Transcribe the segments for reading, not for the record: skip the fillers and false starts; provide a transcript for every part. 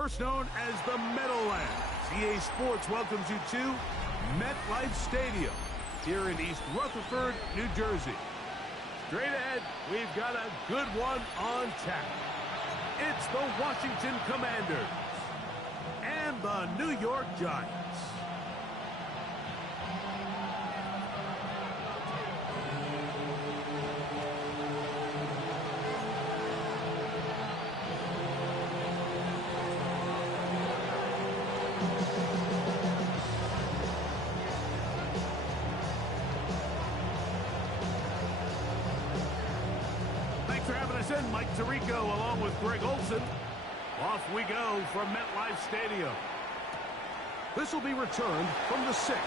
First known as the Meadowlands, EA Sports welcomes you to MetLife Stadium here in East Rutherford, New Jersey. Straight ahead, we've got a good one on tap. It's the Washington Commanders and the New York Giants. Mike Tirico along with Greg Olson. Off we go from MetLife Stadium. This will be returned from the 6.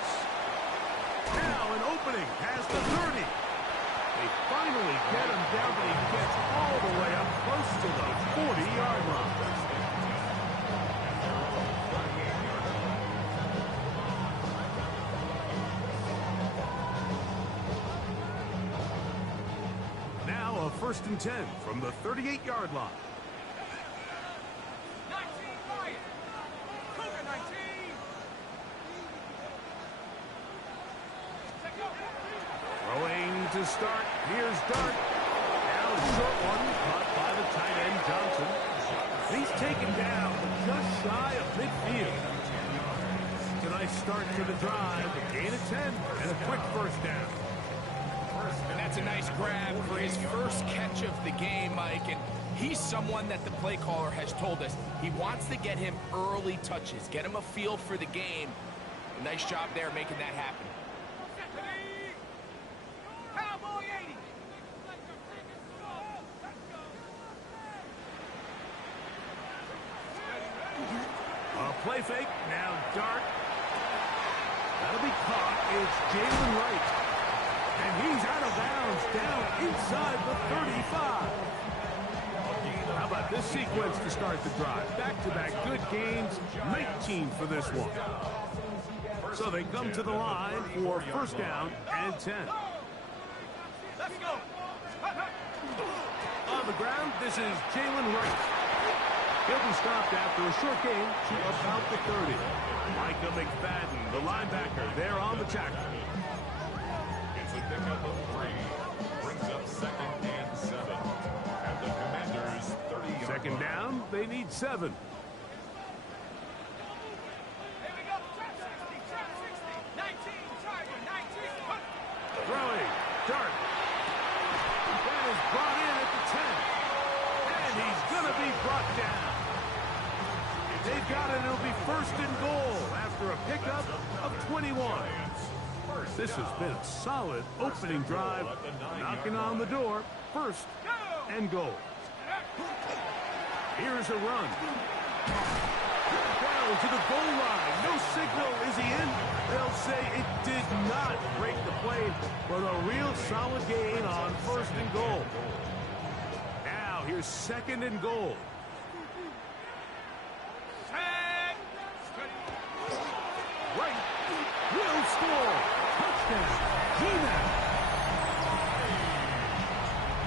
Now an opening past the 30. They finally get him down, but he gets all the way up close to the 40-yard line. First and 10 from the 38-yard line. 19, Ryan. Cougar 19. Throwing to start. Here's Dart. Now short one caught by the tight end Johnson. He's taken down just shy of midfield. It's a nice start to the drive. A gain of 10 and a quick first down. And that's a nice grab for his first catch of the game, Mike. And he's someone that the play caller has told us he wants to get him early touches, get him a feel for the game. Nice job there making that happen. Cowboy 80. A play fake. Now Dart. That'll be caught. It's Jalen Wright. And he's out of bounds down inside the 35. How about this sequence to start the drive? Back-to-back good gains, 19 for this one. So they come to the line for first down and 10. Let's go. On the ground, this is Jalen Wright. He'll be stopped after a short gain to about the 30. Micah McFadden, the linebacker, there on the tackle. Pickup of 3 brings up 2nd and 7 at the Commanders' 30-yard line. Second down, they need 7. Here we go. Trap 60. 19, Tiger, 19. Throwing, Dart. That is brought in at the 10. And he's going to be brought down. They've got it. It'll be first and goal after a pickup of 21. This has been a solid opening drive, knocking on the door, first and goal. Here's a run. Down to the goal line. No signal. Is he in? They'll say it did not break the play, but a real solid gain on first and goal. Now here's second and goal. Right. Will score. Touchdown. He-Man.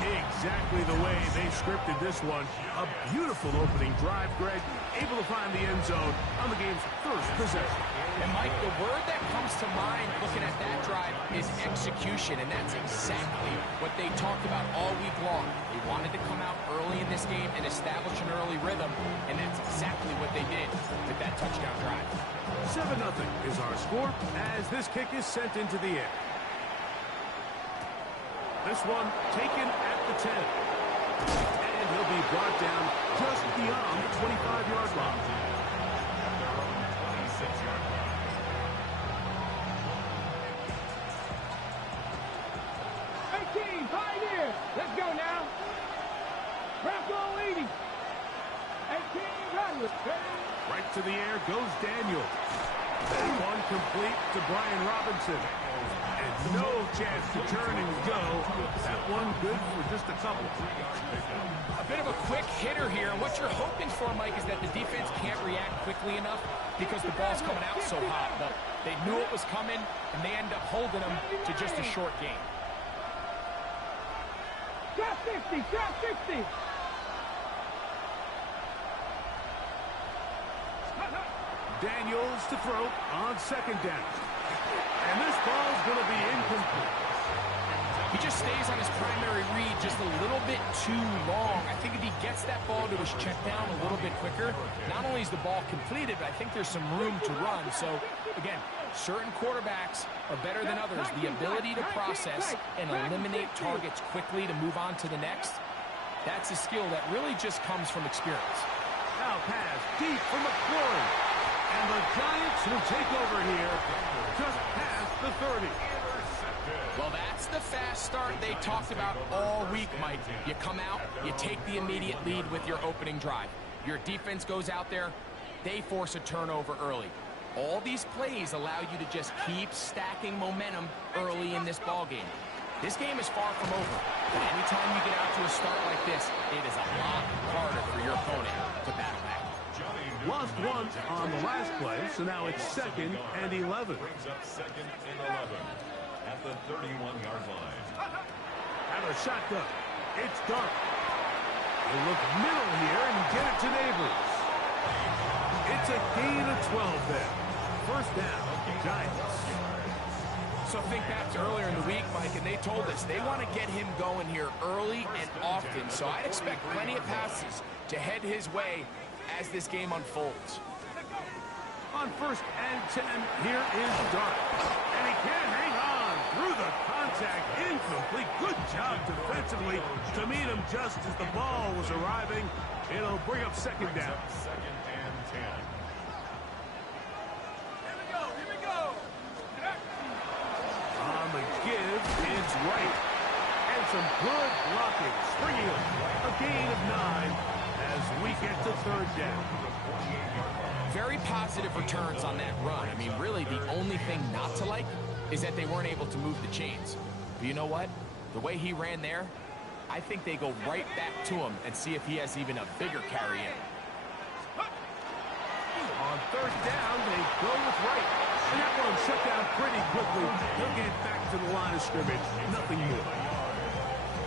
Exactly the way they scripted this one. A beautiful opening drive, Greg. Able to find the end zone on the game's first possession. And, Mike, the word that comes to mind looking at that drive is execution, and that's exactly what they talked about all week long. They wanted to come out early in this game and establish an early rhythm, and that's exactly what they did with that touchdown drive. 7-0 is our score as this kick is sent into the air. This one taken at the 10. And he'll be brought down just beyond the 25-yard line. At their own 26-yard line. Pioneer. Let's go now. Bronco 80. 18 Rattler. Right to the air goes Daniel. That one complete to Brian Robinson. And no chance to turn and go. That one good for just a couple. A bit of a quick hitter here, and what you're hoping for, Mike, is that the defense can't react quickly enough because the ball's coming out so hot. But they knew it was coming, and they end up holding them to just a short game. Drop 60, drop 60. Daniels to throw on second down. And this ball's going to be incomplete. He just stays on his primary read just a little bit too long. I think if he gets that ball to his check down a little bit quicker, not only is the ball completed, but I think there's some room to run. So, again, certain quarterbacks are better than others. The ability to process and eliminate targets quickly to move on to the next, that's a skill that really just comes from experience. Now pass deep for McLaurin. And the Giants will take over here just past the 30. Well, that's the fast start they talked about all week, Mike. You come out, you take the immediate lead with your opening drive. Your defense goes out there, they force a turnover early. All these plays allow you to just keep stacking momentum early in this ball game. This game is far from over, but anytime you get out to a start like this, it is a lot harder for your opponent to battle back. Lost one on the last play, so now it's 2nd and 11. Brings up 2nd and 11 at the 31-yard line. And a shotgun. It's Dark. They look middle here and get it to Neighbors. It's a gain of 12 there. First down, Giants. So think back to earlier in the week, Mike, and they told us they want to get him going here early and often. So I'd expect plenty of passes to head his way as this game unfolds. On 1st and 10, here is Dark. And he can't hang on through the contact. Incomplete. Good job defensively to meet him just as the ball was arriving. It'll bring up 2nd down. 2nd and 10. Here we go. On the give, it's Wright. And some good blocking. Springing a gain of 9 as we get to 3rd down. Very positive returns on that run. I mean, really, the only thing not to like is that they weren't able to move the chains. But you know what? The way he ran there, I think they go right back to him and see if he has even a bigger carry in. On 3rd down, they go with Wright. And that one shut down pretty quickly. He'll get back to the line of scrimmage. Nothing more.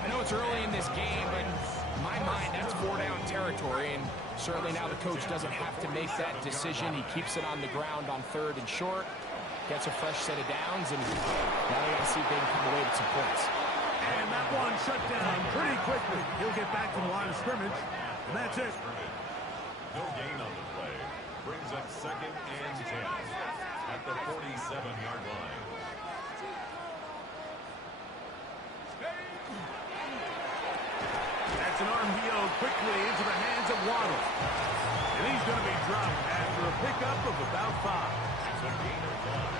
I know it's early in this game, but in my mind, that's 4-down territory. And certainly now the coach doesn't have to make that decision. He keeps it on the ground on 3rd and short. Gets a fresh set of downs, and now they got to see if they can come away with some points. And that one shut down pretty quickly. He'll get back to the line of scrimmage, and that's it. No gain on the play. Brings up 2nd and 10 at the 47-yard line. That's an RPO quickly into the hands of Waddle. And he's going to be dropped after a pickup of about 5.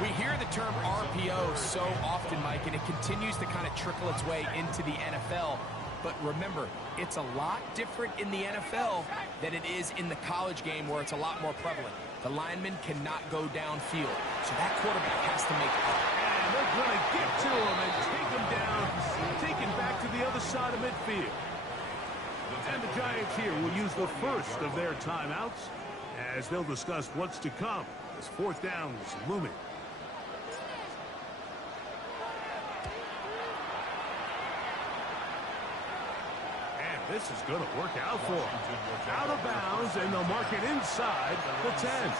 We hear the term RPO so often, Mike, and it continues to kind of trickle its way into the NFL. But remember, it's a lot different in the NFL than it is in the college game where it's a lot more prevalent. The lineman cannot go downfield, so that quarterback has to make it. And they're going to get to him and take him down, take him back to the other side of midfield. And the Giants here will use the first of their timeouts as they'll discuss what's to come as 4th down is looming. And this is going to work out for them. Out of bounds, and they'll mark it inside the 10.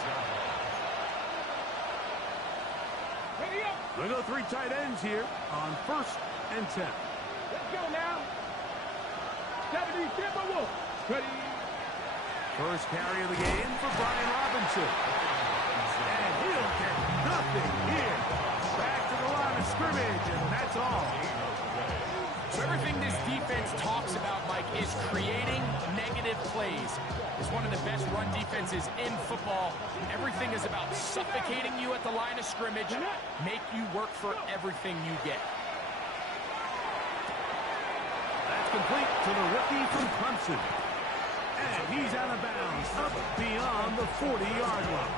Ready up. They'll go 3 tight ends here on 1st and 10. Let's go now. 70 Timberwolves. Ready. First carry of the game for Brian Robinson. And he'll get nothing here. Back to the line of scrimmage, and that's all. So everything this defense talks about, Mike, is creating negative plays. It's one of the best run defenses in football. Everything is about suffocating you at the line of scrimmage, make you work for everything you get. That's complete to the rookie from Clemson. And he's out of bounds, up beyond the 40-yard line.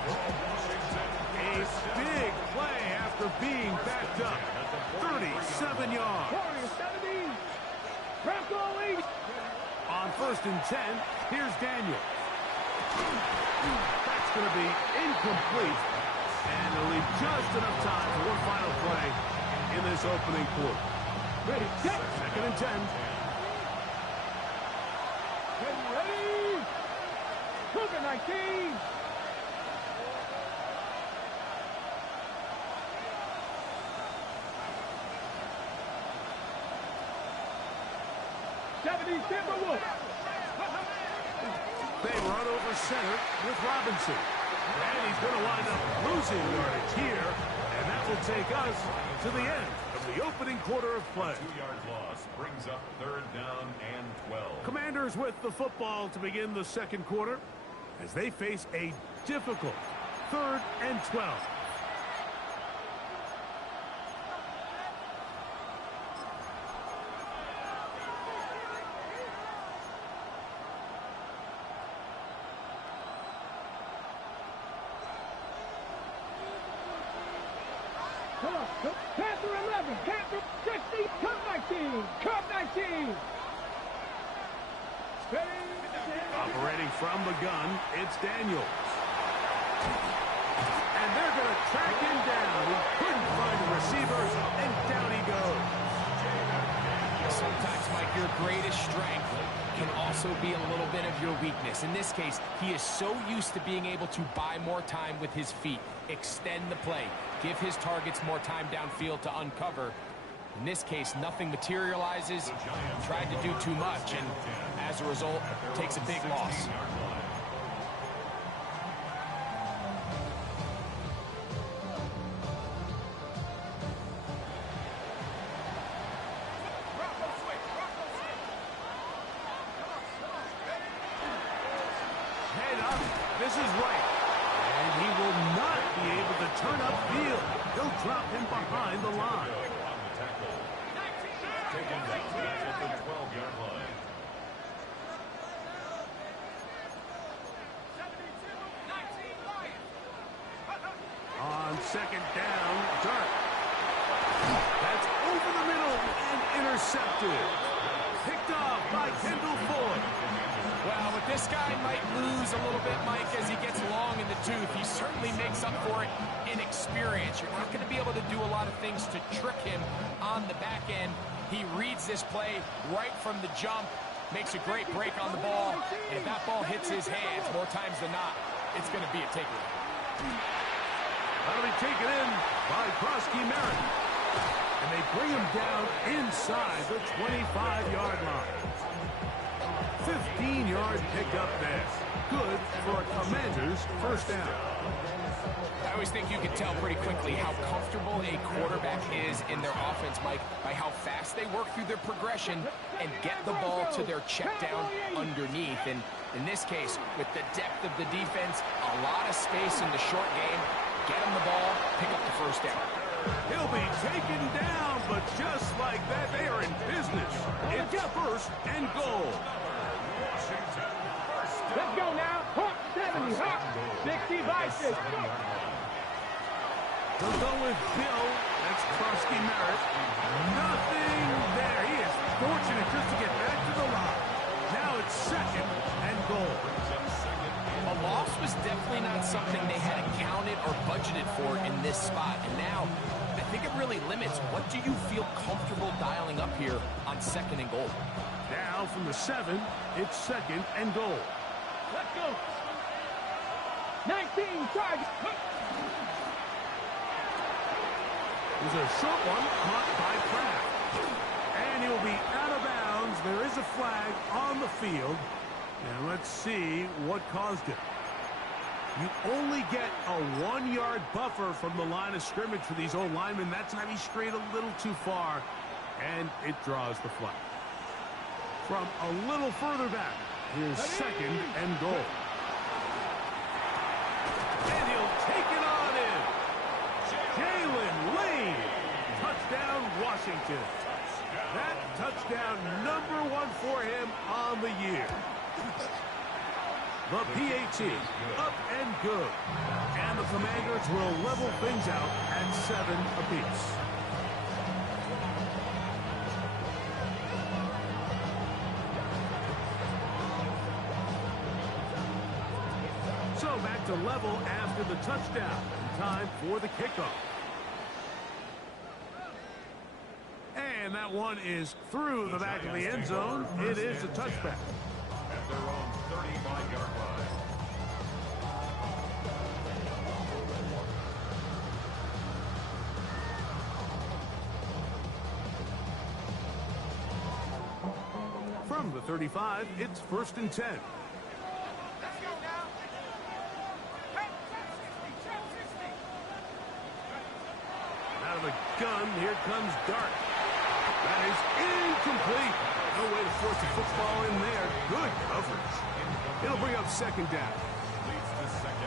A big play after being backed up. 37 yards. Warriors 70. Bronco lead. On 1st and 10, here's Daniel. That's going to be incomplete. And they'll leave just enough time for one final play in this opening quarter. Ready, set. 2nd and 10. Ready. Cougar 19. 70 Timberwolves. They run over center with Robinson. And he's going to wind up losing yardage here. And that will take us to the end of the opening quarter of play. 2-yard loss brings up 3rd down and 12. Commanders with the football to begin the second quarter as they face a difficult 3rd and 12. Panther 11, Panther 60, Cub 19, Cub 19. Operating from the gun, it's Daniels. And they're going to track him down. He couldn't find the receivers, and down he goes. Sometimes, Mike, your greatest strength can also be a little bit of your weakness. In this case, he is so used to being able to buy more time with his feet, extend the play, give his targets more time downfield to uncover. In this case, nothing materializes, tried to do too much, and as a result, takes a big loss. Head up. This is right. And he will not be able to turn upfield. He'll drop him behind the line. On the tackle. Taken down at the 12-yard line. On second down, Dart. That's over the middle and intercepted. Picked off by Kendall Ford. Well, but this guy might lose a little bit, Mike, as he gets long in the tooth. He certainly makes up for it in experience. You're not going to be able to do a lot of things to trick him on the back end. He reads this play right from the jump, makes a great break on the ball, and if that ball hits his hands more times than not, it's going to be a takeaway. That'll be taken in by Krosky Merritt. And they bring him down inside the 25-yard line. 15-yard pickup there. Good for a Commanders first down. I always think you can tell pretty quickly how comfortable a quarterback is in their offense, Mike, by how fast they work through their progression and get the ball to their check down underneath. And in this case, with the depth of the defense, a lot of space in the short game, get him the ball, pick up the first down. He'll be taken down, but just like that, they are in business. It's first and goal. Let's go now. Hawk 70, Hawk 60 Vices. They'll go with Bill. That's Krosky Merritt. Nothing there. He is fortunate just to get back to the line. Now it's second and goal. A loss was definitely not something they had accounted or budgeted for in this spot. And now, I think it really limits what do you feel comfortable dialing up here on second and goal. Now from the 7, it's second and goal. Let's go. 19 targets. There's a short one caught by Kraft. And he'll be out of bounds. There is a flag on the field. And let's see what caused it. You only get a 1-yard buffer from the line of scrimmage for these old linemen. That time he strayed a little too far, and it draws the flag. From a little further back, here's second and goal. And he'll take it on in. Jalen Lane. Touchdown, Washington. That touchdown number 1 for him on the year. The PAT, up and good. And the Commanders will level things out at 7 apiece. So back to level after the touchdown. Time for the kickoff. And that one is through the back of the end zone. It is a touchback. At their own 35-yard line. From 35, it's 1st and 10. Out of the gun, here comes Dart. That is incomplete. No way to force a football in there. Good coverage. It'll bring up 2nd down.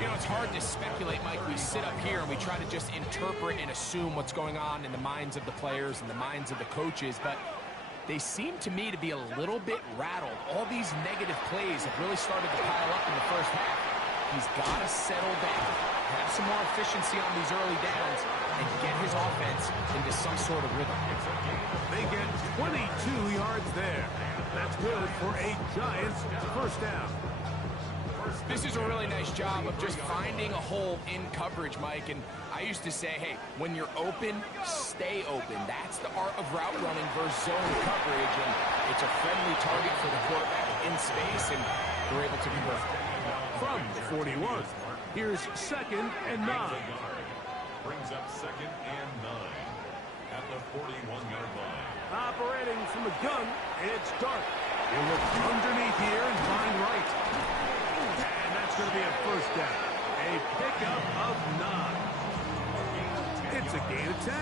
You know, it's hard to speculate, Mike. We sit up here and we try to just interpret and assume what's going on in the minds of the players and the minds of the coaches, but they seem to me to be a little bit rattled. All these negative plays have really started to pile up in the first half. He's got to settle down, have some more efficiency on these early downs, and get his offense into some sort of rhythm. They get 22 yards there. That's good for a Giants 1st down. This is a really nice job of just finding a hole in coverage, Mike. And I used to say, hey, when you're open, stay open. That's the art of route running versus zone coverage. And it's a friendly target for the quarterback in space, and they're able to convert. From the 41, here's 2nd and 9. Brings up 2nd and 9 at the 41-yard line. Operating from the gun, it's Dart. He'll look underneath here and find Wright. And that's going to be a 1st down. A pickup of 9. It's a gain of 10.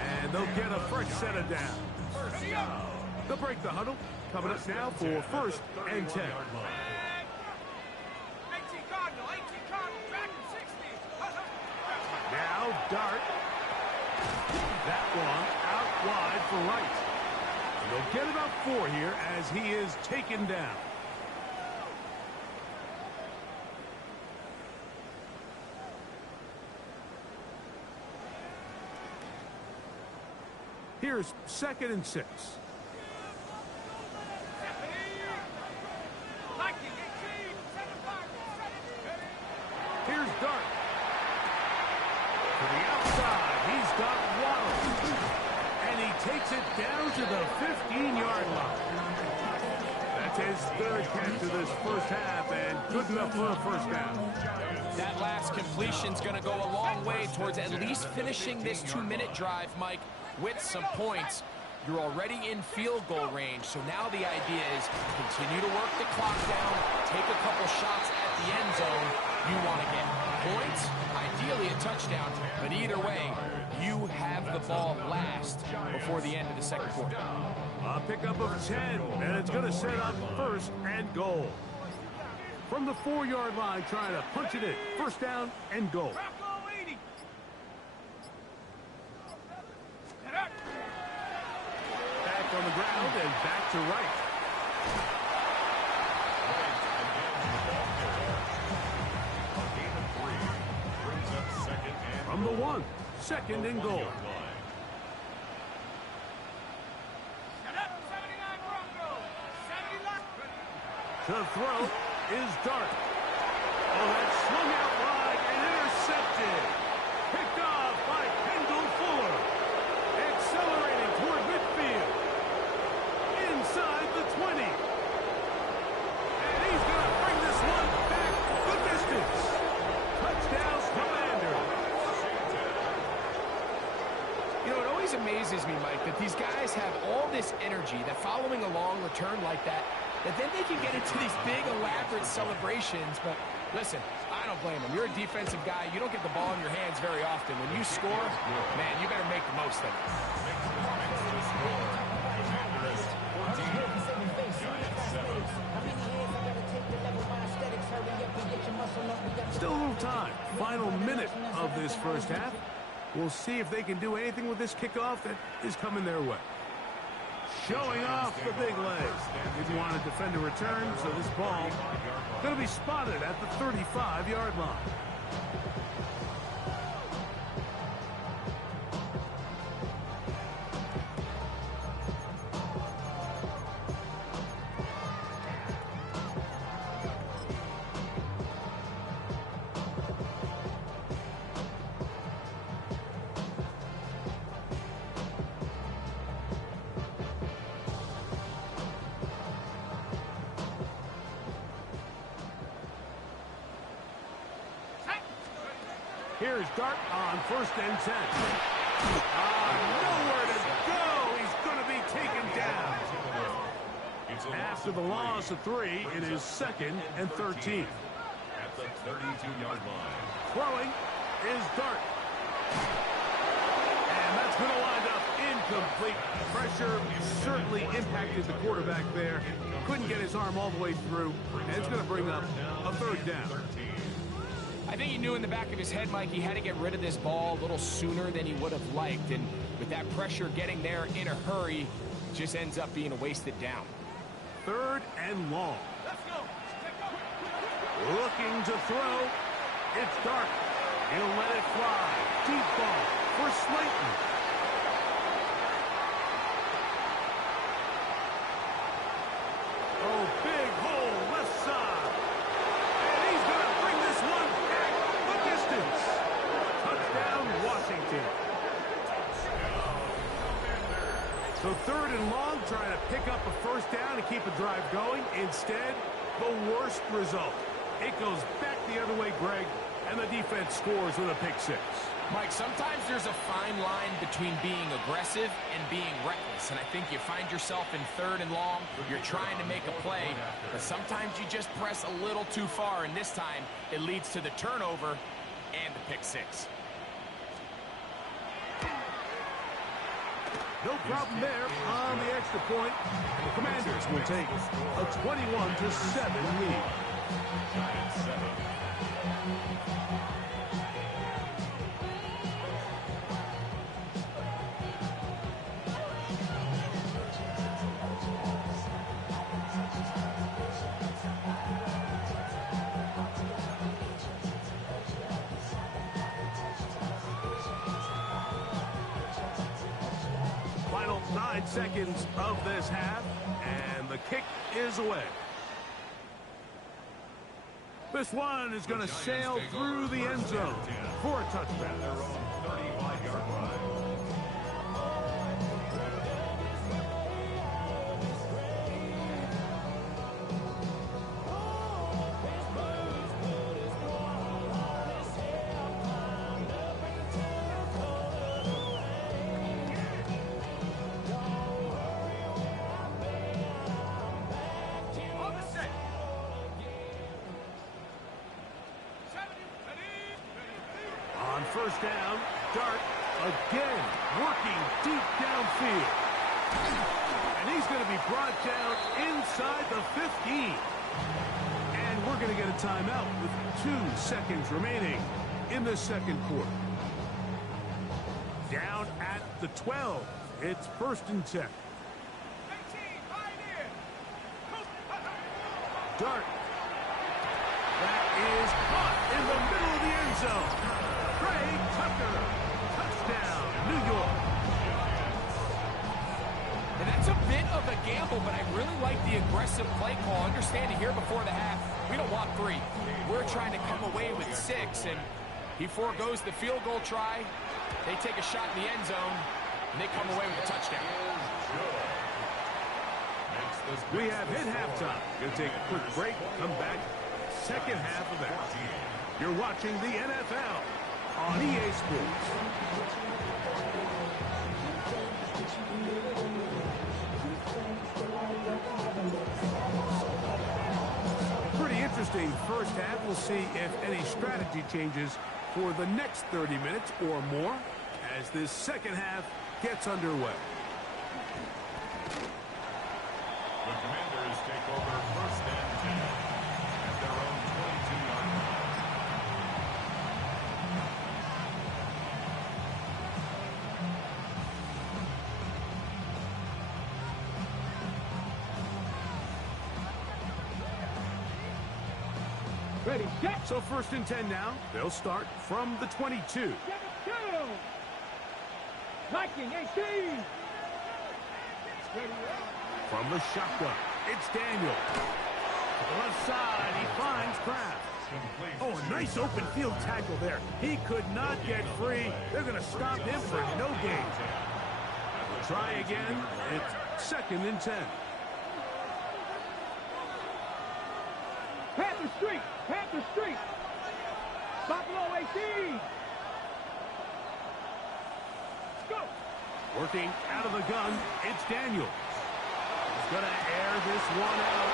And they'll get a fresh set of downs. They'll break the huddle. Coming up now for 1st and 10. Now Dart. That one out wide for Wright. They'll get about 4 here as he is taken down. Here's 2nd and 6. Here's Dart. To the outside, he's got Waddle. And he takes it down to the 15-yard line. That's his 3rd catch of this first half, and good enough for a 1st down. That last completion's going to go a long way towards at least finishing this 2-minute drive, Mike, with some points. You're already in field goal range, so now the idea is continue to work the clock down, take a couple shots at the end zone. You want to get points, ideally a touchdown, but either way, you have the ball last before the end of the 2nd quarter. A pickup of 10, and it's going to set up 1st and goal. From the 4-yard line, trying to punch it in. 1st down and goal. Back on the ground and back to Wright. From the 1, 2nd and goal. To throw is Dart. Oh, that's swung out wide and intercepted. Picked off by Kendall Fuller. Accelerating toward midfield. Inside the 20. And he's going to bring this one back the distance. Touchdown, Commanders. You know, it always amazes me, Mike, that these guys have all this energy, that following a long return like that then they can get into these big, elaborate celebrations. But listen, I don't blame them. You're a defensive guy. You don't get the ball in your hands very often. When you score, man, you better make the most of it. Still a little time. Final minute of this first half. We'll see if they can do anything with this kickoff that is coming their way. Showing off the big legs. Didn't want to defend a return, so this ball going to be spotted at the 35-yard line. Here's Dart on 1st and 10. Nowhere to go. He's going to be taken down. After the loss of 3, it is 2nd and 13. At the 32-yard line. Throwing is Dart. And that's going to wind up incomplete. Pressure certainly impacted the quarterback there. Couldn't get his arm all the way through, and it's going to bring up a 3rd down. I think he knew in the back of his head, Mike, he had to get rid of this ball a little sooner than he would have liked. And with that pressure getting there in a hurry, it just ends up being a wasted down. 3rd and long. Looking to throw. It's Dart. He'll let it fly. Deep ball for Slayton. Oh, big hole left side. And he's going to bring this one back the distance. Touchdown, Washington. So 3rd and long, trying to pick up a 1st down and keep a drive going. Instead, the worst result. It goes back the other way, Greg, and the defense scores with a pick 6. Mike, sometimes there's a fine line between being aggressive and being reckless. And I think you find yourself in 3rd and long, you're trying to make a play, but sometimes you just press a little too far, and this time it leads to the turnover and the pick 6. No problem there on the extra point. And the Commanders will take a 21-7 lead. Giants 7. Final 9 seconds of this half, and the kick is away. This one is going to sail through the end zone for a touchdown. 35-yard line. On 1st down, Dart again working deep downfield. And he's going to be brought down inside the 15. And we're going to get a timeout with 2 seconds remaining in the 2nd quarter. Down at the 12. It's 1st and 10. Dart. That is caught in the middle of the end zone. Trey Tucker. Touchdown, New York. And that's a bit of a gamble, but I really like the aggressive play call. Understanding here before the half, we don't want 3. We're trying to come away with 6, and he foregoes the field goal try. They take a shot in the end zone, and they come away with a touchdown. We have hit halftime. Going to take a quick break. Come back. 2nd half of action. You're watching the NFL on EA Sports. Pretty interesting 1st half. We'll see if any strategy changes for the next 30 minutes or more as this 2nd half gets underway. The Commanders take over 1st and 10 at their own 22-yard line. Ready, set. So 1st and 10 now. They'll start from the 22. Viking 18. From the shotgun, it's Daniel. To the left side, he finds Kraft. Oh, a nice open field tackle there. He could not get free. They're going to stop him for no gain. Try again. It's 2nd and 10. Panther Street. Panther Street. Buffalo 18. Go. Working out of the gun, it's Daniel. Gonna air this one out.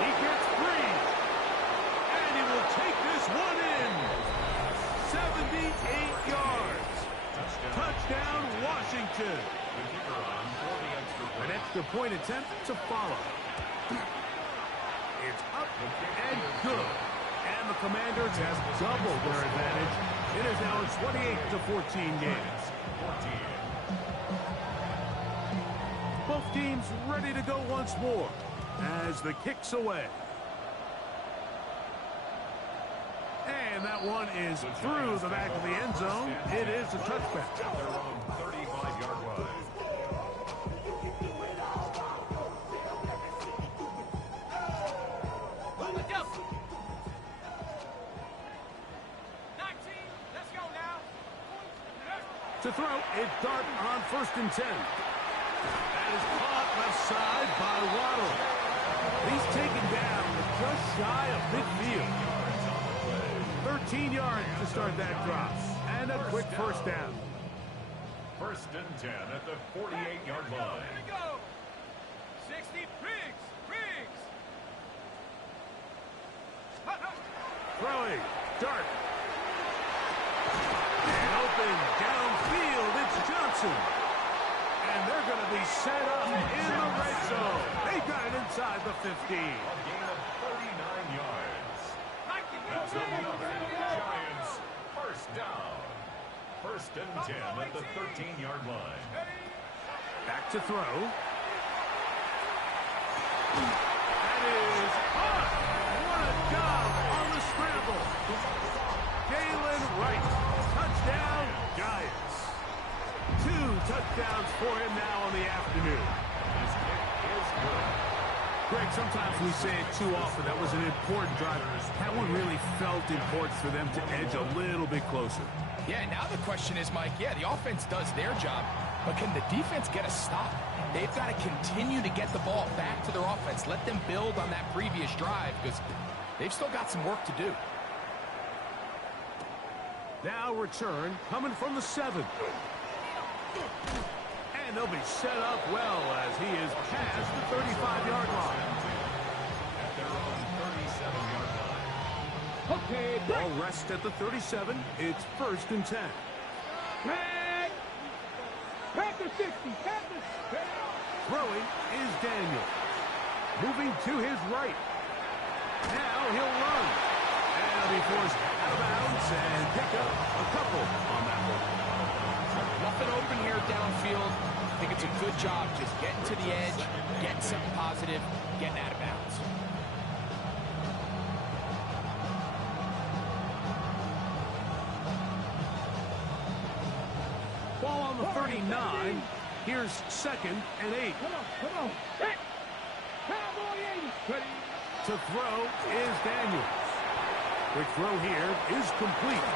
He gets free. And he will take this one in. 78 yards. Touchdown, Washington. An extra point attempt to follow. It's up and good. And the Commanders have doubled their advantage. It is now a 28-14 game. Both teams ready to go once more as the kick's away. And that one is through the back of the end zone. It is a touchback. Their own 35-yard line. To throw, it's Dart on 1st and 10. That is caught left side by Waddle. He's taken down just shy of midfield. 13 yards to start that drop. And a quick first down. 1st and 10 at the 48-yard line. 60, Briggs. Throwing, Dart. And open downfield, it's Johnson. And they're going to be set up in the red zone. They got it inside the 15. A gain of 39 yards. That's another Giants first down. 1st and 10 at the 13-yard line. Back to throw. That is caught. What a job on the scramble. Jalen Wright. Touchdown, Giants. 2 touchdowns for him now on the afternoon. His kick is good. Greg, sometimes we say it too often. That was an important drive. That one really felt important for them to edge a little bit closer. Yeah, now the question is, Mike, yeah, the offense does their job, but can the defense get a stop? They've got to continue to get the ball back to their offense. Let them build on that previous drive because they've still got some work to do. Now return coming from the 7. And they'll be set up well as he is past the 35-yard line. At their own 37-yard line. Okay, Ball rests at the 37. It's 1st and 10. Pack the 60. Throwing is Daniel. Moving to his right. Now he'll run. And he'll be forced out of bounds and pick up a couple on that one. Nothing open here downfield. I think it's a good job just getting to the edge, getting something positive, getting out of bounds. Ball on the 39. Here's 2nd and 8. Come on. Set. Cowboy 80. To throw is Daniels. Quick throw here is complete.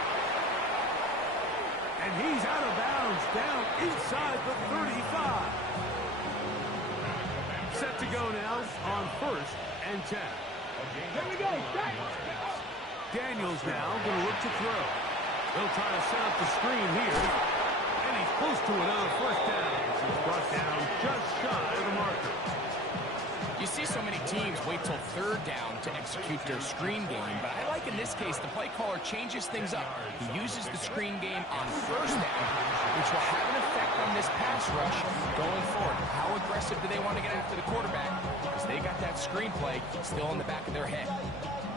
And he's out of bounds down inside the 35. Set to go now on 1st and 10. Here we go. Daniels now going to look to throw. They'll try to set up the screen here. And he's close to another first down. He's brought down just shy of the marker. You see so many teams wait till 3rd down to execute their screen game, but I like in this case the play caller changes things up. He uses the screen game on 1st down, which will have an effect on this pass rush going forward. How aggressive do they want to get after the quarterback? Because they got that screen play still in the back of their head.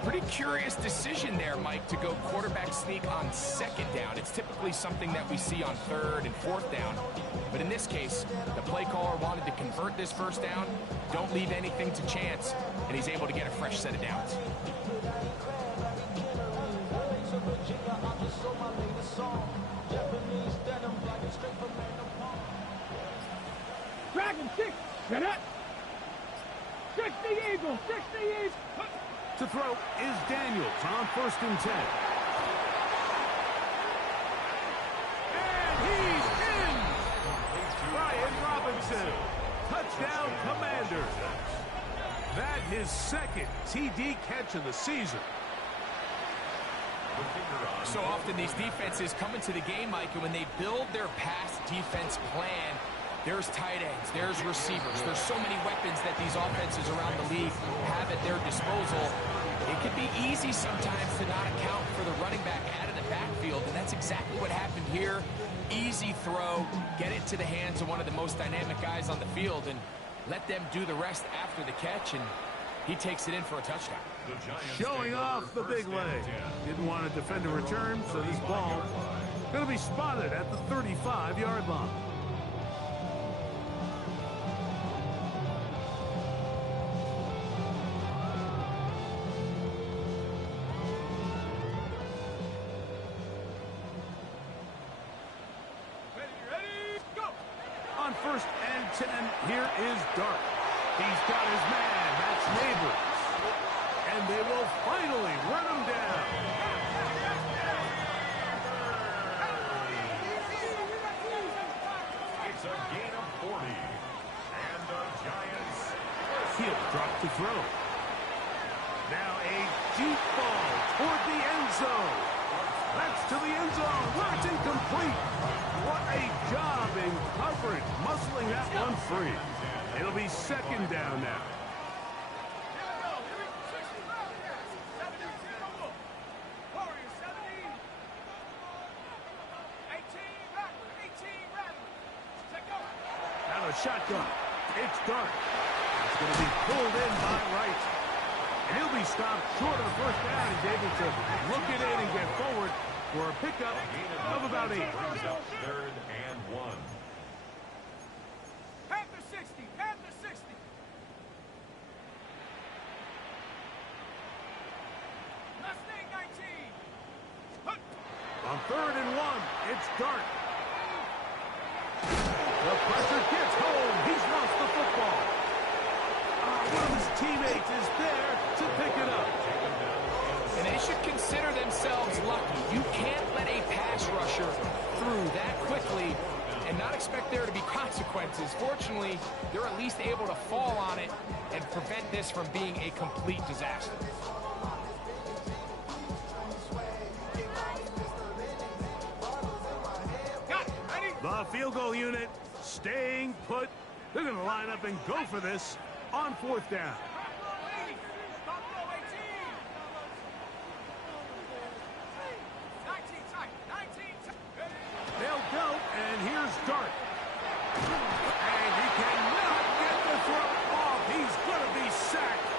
Pretty curious decision there, Mike, to go quarterback sneak on 2nd down. It's typically something that we see on 3rd and 4th down. But in this case, the play caller wanted to convert this 1st down, don't leave anything to chance, and he's able to get a fresh set of downs. Dragon 6. Get it. 60 Eagles. 60 Eagles. To throw is Daniels on 1st and 10. And he's in! Brian Robinson. Touchdown, Commanders. That his 2nd TD catch of the season. So often these defenses come into the game, Mike, and when they build their pass defense plan, There's tight ends, there's receivers. There's so many weapons that these offenses around the league have at their disposal. It can be easy sometimes to not account for the running back out of the backfield, and that's exactly what happened here. Easy throw, get it to the hands of one of the most dynamic guys on the field, and let them do the rest after the catch, and he takes it in for a touchdown. Showing off the big leg. Didn't want to defend a return, so this ball going to be spotted at the 35-yard line. On 1st and 10, here is Dart. He's got his man, that's Neighbors. And they will finally run him down. It's a gain of 40. And the Giants. He'll drop to throw. Now a deep ball toward the end zone. That's to the end zone where it's incomplete. What a job in coverage, muscling that one free. It'll be 2nd down now. Now a shotgun. It's Dart. It's going to be pulled in by Wright. And he'll be stopped short of the 1st down. He's able to look it in and get forward for a pickup of about 8. 3rd and 1. Panther 60, Panther 60. Mustang 19. On 3rd and 1, it's Dart. The pressure gets home. He's lost the football. One of his teammates is there to pick it up. And they should consider themselves lucky. You can't let a pass rusher through that quickly and not expect there to be consequences. Fortunately, they're at least able to fall on it and prevent this from being a complete disaster. The field goal unit staying put. They're going to line up and go for this on 4th down. They'll go, and here's Dart. And he cannot get the throw off. He's going to be sacked.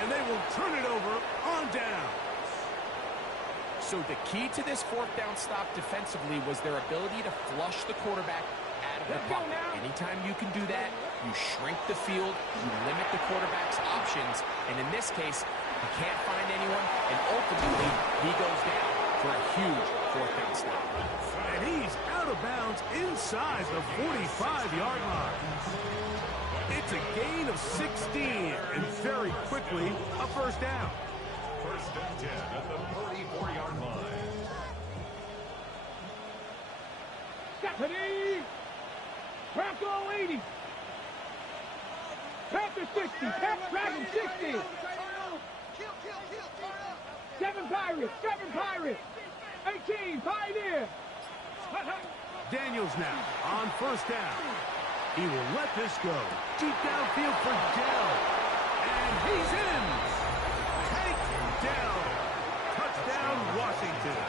And they will turn it over on down. So the key to this 4th down stop defensively was their ability to flush the quarterback out of the pocket. Anytime you can do that, you shrink the field, you limit the quarterback's options, and in this case, he can't find anyone, and ultimately, he goes down for a huge 4th down stop. And he's out of bounds inside the 45-yard line. It's a gain of 16, and very quickly, a 1st down. 1st and 10 at the 44-yard line. Stephanie! Bronco 80. Panther 60. Dragon 60. 7 Pirates. 7 Pirates. 18 Pioneer. Daniels now on 1st down. He will let this go. Deep downfield for Dell. And he's in. Take down. Touchdown, Washington.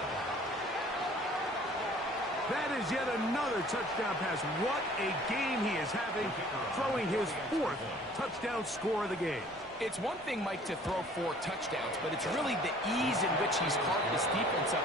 That is yet another touchdown pass. What a game he is having, throwing his 4th touchdown score of the game. It's one thing, Mike, to throw 4 touchdowns, but it's really the ease in which he's carved this defense up